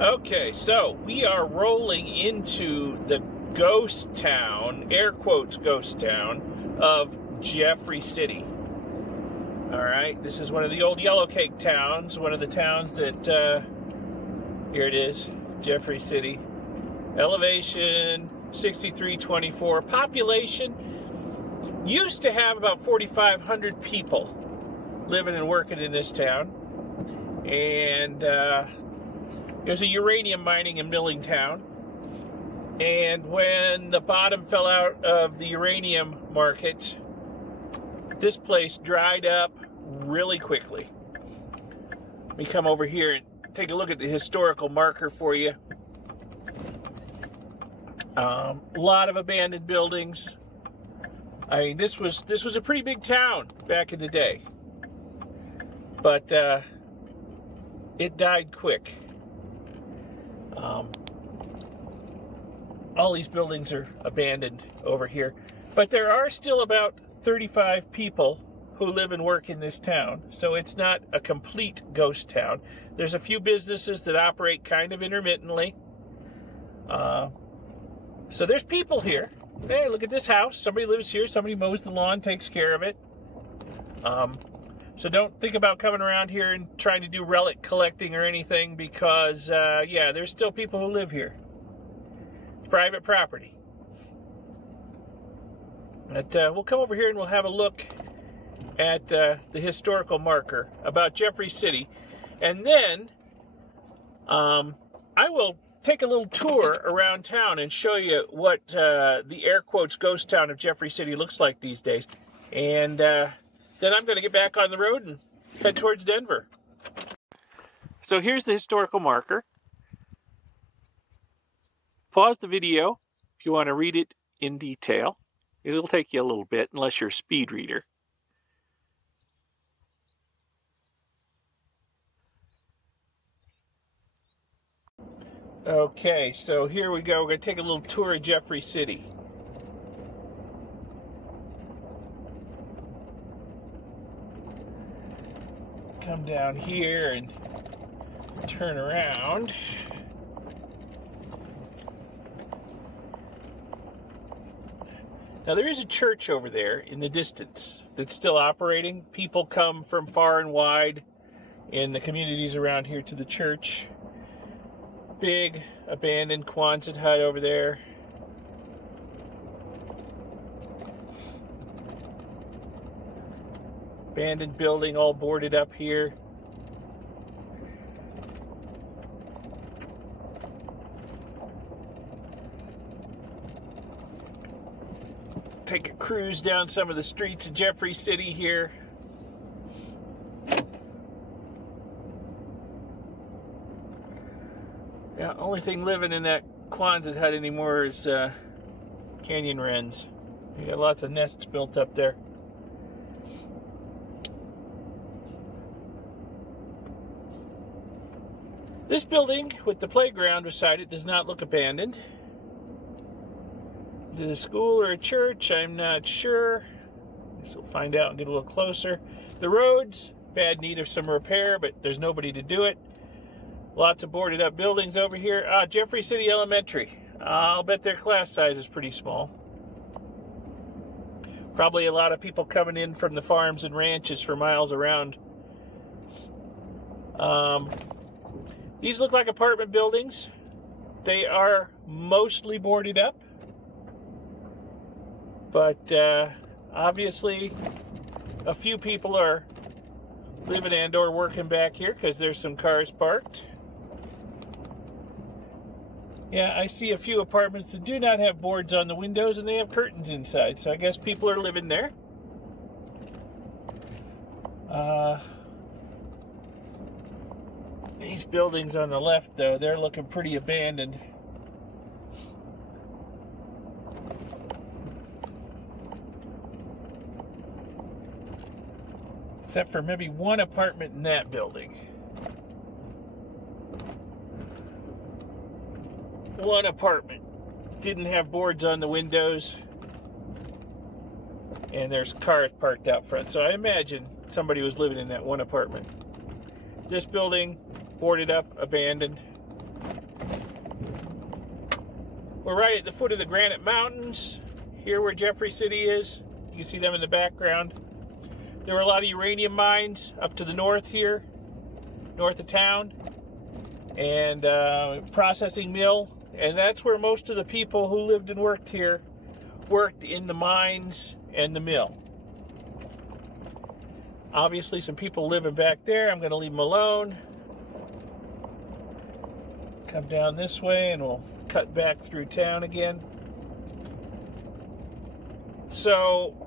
Okay, so we are rolling into the ghost town, air quotes ghost town, of Jeffrey City. All right, this is one of the old yellow cake towns, one of the towns that, here it is, Jeffrey City. Elevation, 6324. Population, used to have about 4,500 people living and working in this town. And there's a uranium mining and milling town. And when the bottom fell out of the uranium market, this place dried up really quickly. Let me come over here and take a look at the historical marker for you. A lot of abandoned buildings. I mean, this was a pretty big town back in the day, but it died quick. All these buildings are abandoned over here, but there are still about 35 people who live and work in this town, so it's not a complete ghost town. There's a few businesses that operate kind of intermittently. So there's people here. Hey, look at this house. Somebody lives here. Somebody mows the lawn, takes care of it. So don't think about coming around here and trying to do relic collecting or anything because, yeah, there's still people who live here. It's private property. But we'll come over here and we'll have a look at the historical marker about Jeffrey City. And then I will take a little tour around town and show you what the air quotes ghost town of Jeffrey City looks like these days. And then I'm going to get back on the road and head towards Denver. So here's the historical marker. Pause the video if you want to read it in detail. It'll take you a little bit unless you're a speed reader. Okay, so here we go. We're going to take a little tour of Jeffrey City. Come down here and turn around. Now there is a church over there in the distance that's still operating. People come from far and wide in the communities around here to the church. Big abandoned Quonset hut over there. Abandoned building all boarded up here. Take a cruise down some of the streets of Jeffrey City here. Yeah, only thing living in that Quonset hut anymore is canyon wrens. You got lots of nests built up there. This building with the playground beside it does not look abandoned. Is it a school or a church? I'm not sure. Guess we'll find out and get a little closer. The roads, bad need of some repair, but there's nobody to do it. Lots of boarded up buildings over here. Jeffrey City Elementary. I'll bet their class size is pretty small. Probably a lot of people coming in from the farms and ranches for miles around. These look like apartment buildings. They are mostly boarded up. But obviously a few people are living and or working back here because there's some cars parked. Yeah, I see a few apartments that do not have boards on the windows and they have curtains inside. So I guess people are living there. These buildings on the left, though, they're looking pretty abandoned. Except for maybe one apartment in that building. One apartment didn't have boards on the windows. And there's cars parked out front. So I imagine somebody was living in that one apartment. This building, boarded up, abandoned. We're right at the foot of the Granite Mountains, here where Jeffrey City is. You can see them in the background. There were a lot of uranium mines up to the north here, north of town, and processing mill. And that's where most of the people who lived and worked here worked, in the mines and the mill. Obviously, some people living back there. I'm going to leave them alone. Come down this way and we'll cut back through town again. So,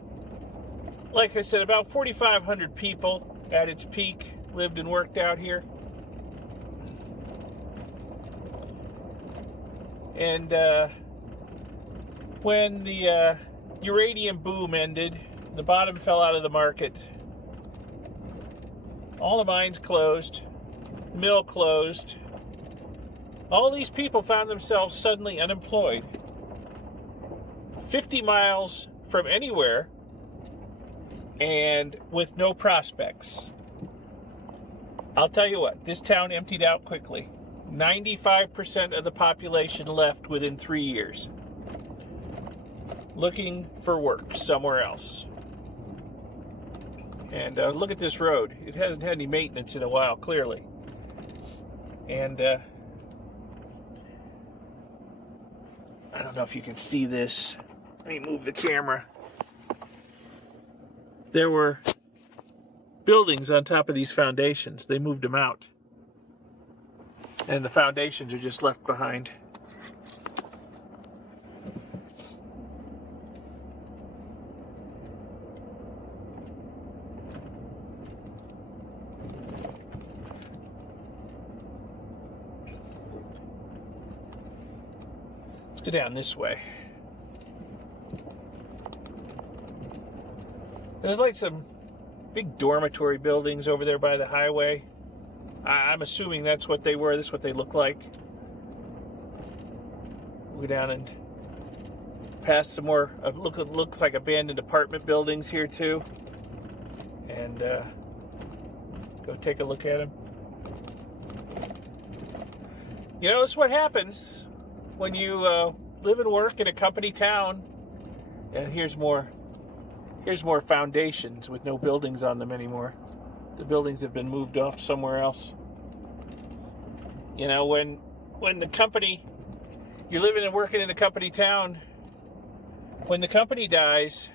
like I said, about 4,500 people at its peak lived and worked out here. And when the uranium boom ended, the bottom fell out of the market. All the mines closed, the mill closed. All these people found themselves suddenly unemployed. 50 miles from anywhere and with no prospects. I'll tell you what, this town emptied out quickly. 95% of the population left within 3 years, looking for work somewhere else. And look at this road. It hasn't had any maintenance in a while, clearly. And I don't know if you can see this. Let me move the camera. There were buildings on top of these foundations. They moved them out. And the foundations are just left behind. Let's go down this way. There's like some big dormitory buildings over there by the highway. I'm assuming that's what they were. That's what they look like. We'll go down and past some more. Looks like abandoned apartment buildings here too. And go take a look at them. You know, it's what happens when you live and work in a company town. And here's more foundations with no buildings on them anymore. The buildings have been moved off somewhere else. You know, when the company, you're living and working in a company town, when the company dies,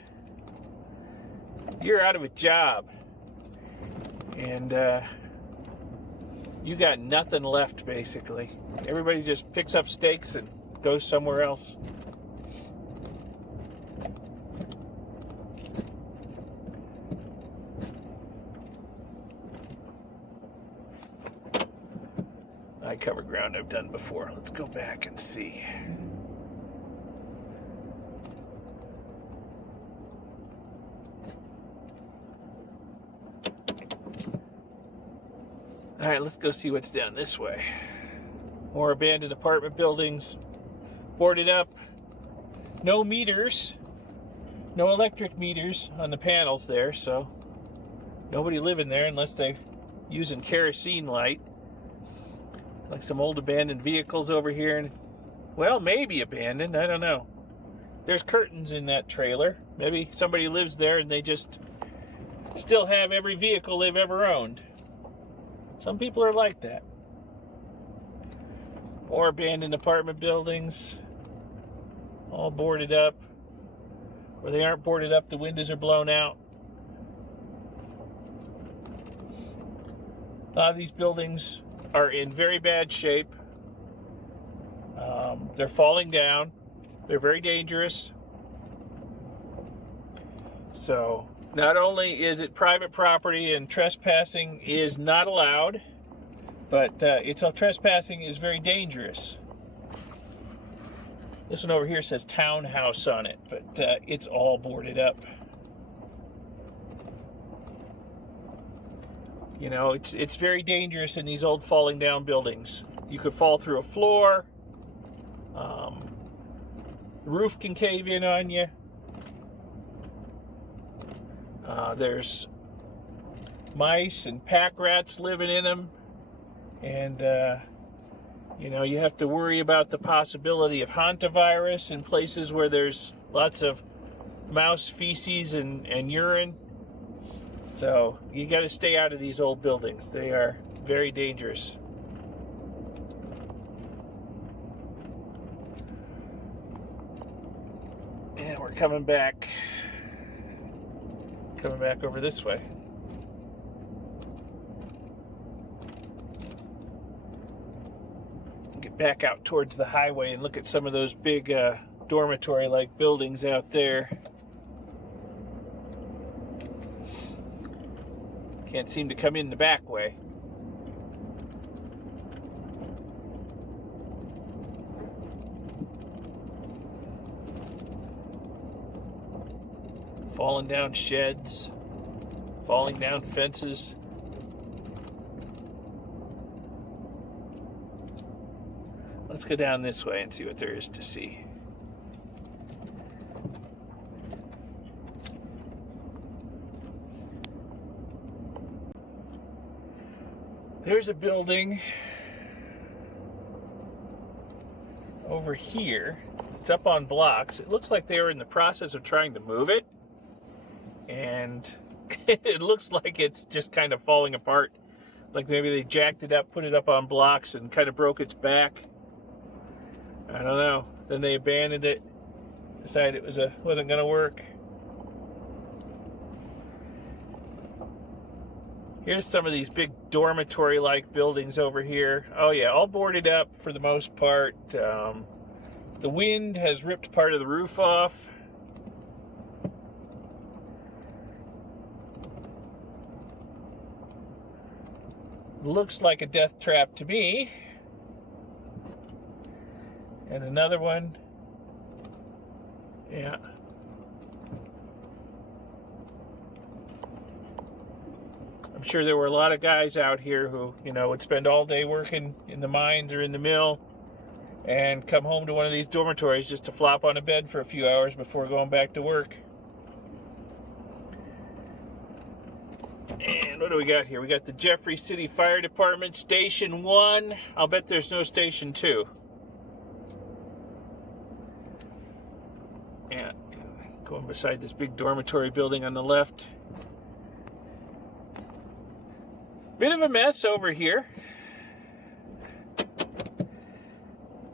you're out of a job. And you got nothing left, basically. Everybody just picks up stakes and goes somewhere else. I cover ground I've done before. Let's go back and see. All right, let's go see what's down this way. More abandoned apartment buildings, boarded up. No meters, no electric meters on the panels there, so nobody living there unless they're using kerosene light. Like some old abandoned vehicles over here. Well, maybe abandoned, I don't know. There's curtains in that trailer. Maybe somebody lives there and they just still have every vehicle they've ever owned. Some people are like that. More abandoned apartment buildings. All boarded up. Where they aren't boarded up, the windows are blown out. A lot of these buildings are in very bad shape. They're falling down. They're very dangerous. So not only is it private property and trespassing is not allowed, but trespassing is very dangerous. This one over here says townhouse on it, but it's all boarded up. You know, it's very dangerous in these old falling down buildings. You could fall through a floor. The roof can cave in on you. There's mice and pack rats living in them. And You know, you have to worry about the possibility of hantavirus in places where there's lots of mouse feces and urine. So you got to stay out of these old buildings. They are very dangerous. And we're coming back over this way. Get back out towards the highway and look at some of those big dormitory-like buildings out there. Can't seem to come in the back way. Falling down sheds, falling down fences. Let's go down this way and see what there is to see. There's a building over here. It's up on blocks. It looks like they were in the process of trying to move it. And it looks like it's just kind of falling apart. Like maybe they jacked it up, put it up on blocks, and kind of broke its back. I don't know. Then they abandoned it. Decided it wasn't going to work. Here's some of these big dormitory-like buildings over here. Oh yeah, all boarded up for the most part. The wind has ripped part of the roof off. Looks like a death trap to me. And another one. Yeah. I'm sure there were a lot of guys out here who, you know, would spend all day working in the mines or in the mill and come home to one of these dormitories just to flop on a bed for a few hours before going back to work. And what do we got here? We got the Jeffrey City Fire Department, Station 1. I'll bet there's no Station 2. Yeah, going beside this big dormitory building on the left. Bit of a mess over here.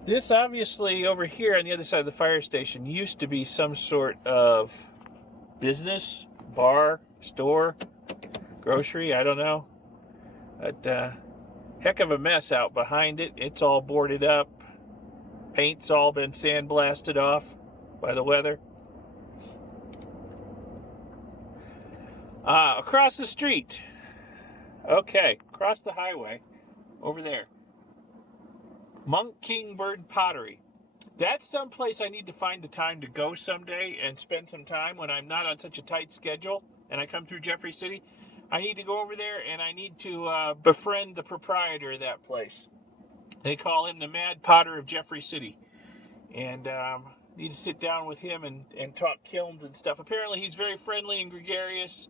This obviously over here on the other side of the fire station used to be some sort of business, bar, store, grocery, I don't know. But heck of a mess out behind it. It's all boarded up. Paint's all been sandblasted off by the weather. Across the street. Okay, across the highway, over there. Monk King Bird Pottery. That's someplace I need to find the time to go someday and spend some time when I'm not on such a tight schedule and I come through Jeffrey City. I need to go over there and I need to befriend the proprietor of that place. They call him the Mad Potter of Jeffrey City. And need to sit down with him and talk kilns and stuff. Apparently he's very friendly and gregarious.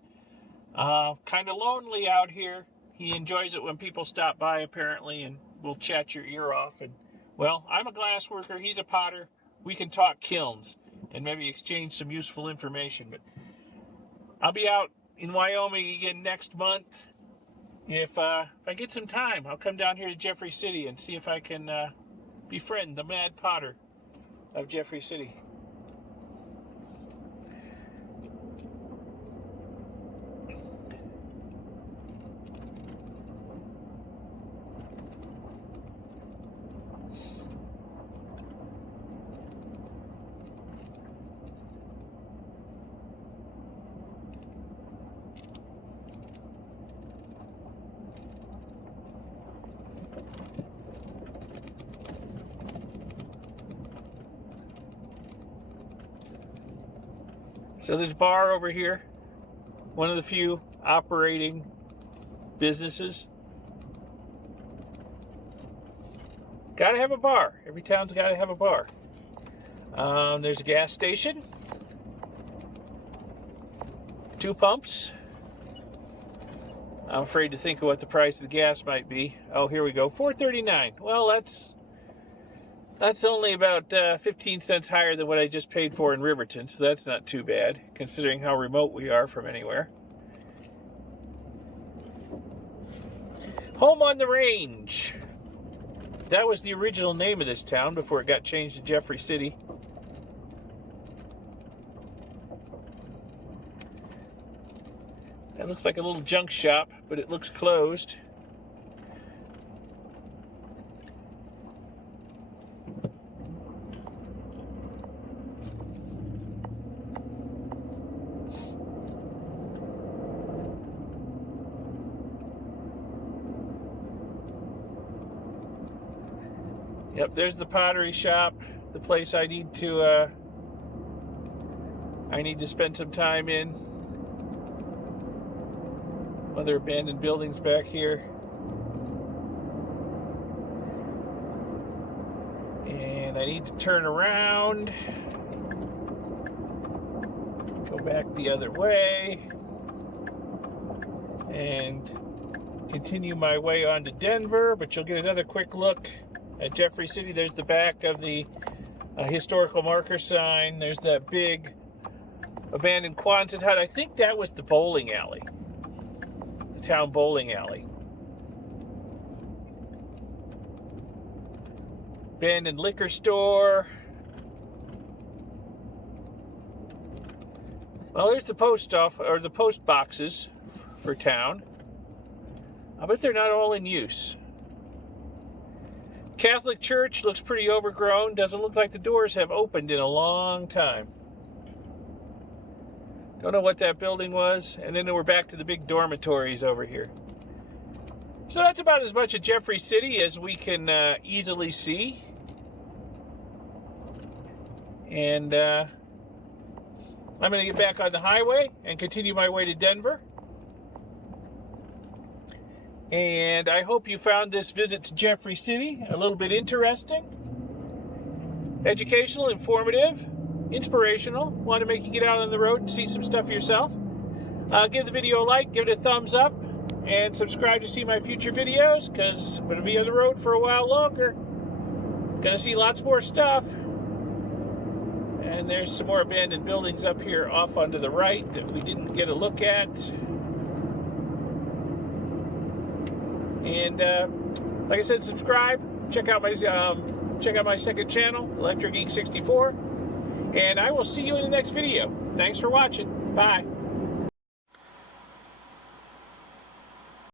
Kind of lonely out here. He enjoys it when people stop by, apparently, and will chat your ear off. And, well, I'm a glass worker. He's a potter. We can talk kilns and maybe exchange some useful information. But I'll be out in Wyoming again next month. If I get some time, I'll come down here to Jeffrey City and see if I can befriend the Mad Potter of Jeffrey City. So there's a bar over here, one of the few operating businesses. Gotta have a bar. Every town's gotta have a bar. There's a gas station. 2 pumps. I'm afraid to think of what the price of the gas might be. Oh, here we go. $4.39. Well, that's That's only about 15 cents higher than what I just paid for in Riverton, so that's not too bad, considering how remote we are from anywhere. Home on the Range. That was the original name of this town before it got changed to Jeffrey City. That looks like a little junk shop, but it looks closed. Yep, there's the pottery shop, the place I need to spend some time in. Other abandoned buildings back here. And I need to turn around, go back the other way, and continue my way on to Denver, but you'll get another quick look at Jeffrey City. There's the back of the historical marker sign. There's that big abandoned Quonset hut. I think that was the bowling alley, the town bowling alley. Abandoned liquor store. Well, there's the post office, or the post boxes for town. I bet they're not all in use. Catholic Church looks pretty overgrown. Doesn't look like the doors have opened in a long time. Don't know what that building was. And then we're back to the big dormitories over here. So that's about as much of Jeffrey City as we can easily see. And I'm going to get back on the highway and continue my way to Denver. And I hope you found this visit to Jeffrey City a little bit interesting, educational, informative, inspirational. Want to make you get out on the road and see some stuff yourself. Give the video a like, give it a thumbs up, and subscribe to see my future videos, because I'm going to be on the road for a while longer. Going to see lots more stuff. And there's some more abandoned buildings up here off onto the right that we didn't get a look at. And like I said, subscribe. Check out my second channel, Electric Geek 64. And I will see you in the next video. Thanks for watching. Bye.